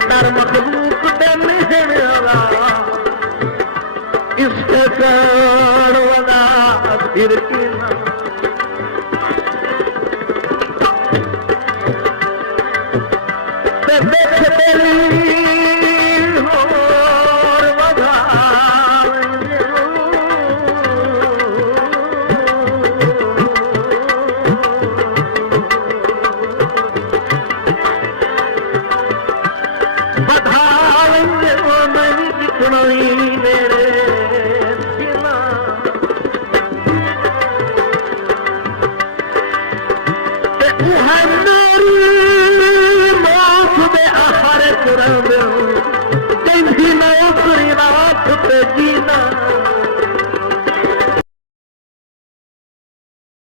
तर मखलूक दे मिहण वाला इसके कण वगा फिर के ना ते देख तेरी होर वगा जीना